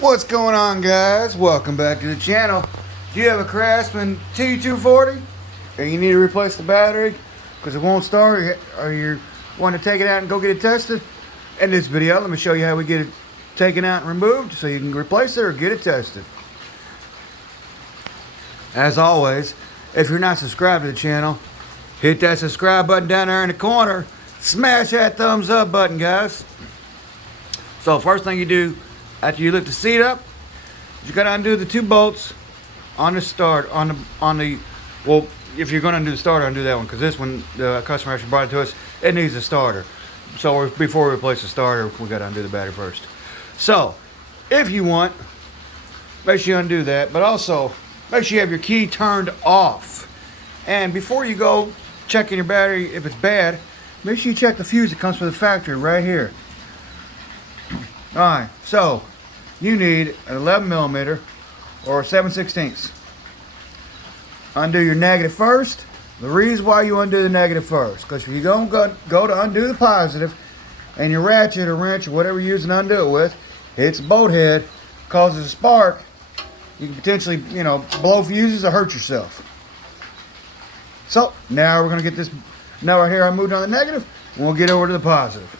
What's going on, guys? Welcome back to the channel. Do you have a Craftsman T240 and you need to replace the battery because it won't start, or you want to take it out and go get it tested? In this video, let me show you how we get it taken out and removed so you can replace it or get it tested. As always, if you're not subscribed to the channel, hit that subscribe button down there in the corner. Smash that thumbs up button, guys. So first thing you do after you lift the seat up, you gotta undo the two bolts on the start, well, if you're gonna undo the starter, undo that one, because this one, the customer actually brought it to us, it needs a starter. So before we replace the starter, we gotta undo the battery first. So, if you want, make sure you undo that, but also, make sure you have your key turned off. And before you go checking your battery, if it's bad, make sure you check the fuse that comes from the factory right here. Alright, so you need an 11mm or a 7/16. Undo your negative first. The reason why you undo the negative first, because if you don't go to undo the positive and your ratchet or wrench or whatever you're using to undo it with hits the bolt head, causes a spark, you can potentially, blow fuses or hurt yourself. So now we're going to get this. Now right here I moved on the negative, and we'll get over to the positive.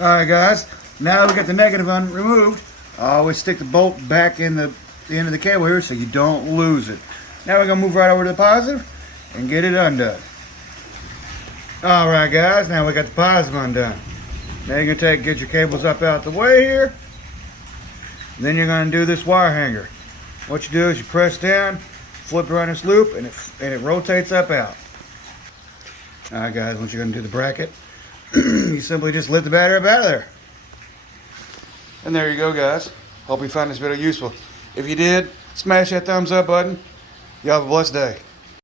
Alright guys, now that we got the negative removed, I always stick the bolt back in the end of the cable here so you don't lose it. Now we're going to move right over to the positive and get it undone. Alright guys, now we got the positive undone. Now you're going to get your cables up out the way here. Then you're going to do this wire hanger. What you do is you press down, flip around this loop, and it rotates up out. Alright guys, once you're going to do the bracket, you simply just lift the battery up out of there. And there you go, guys. Hope you found this video useful. If you did, smash that thumbs up button. Y'all have a blessed day.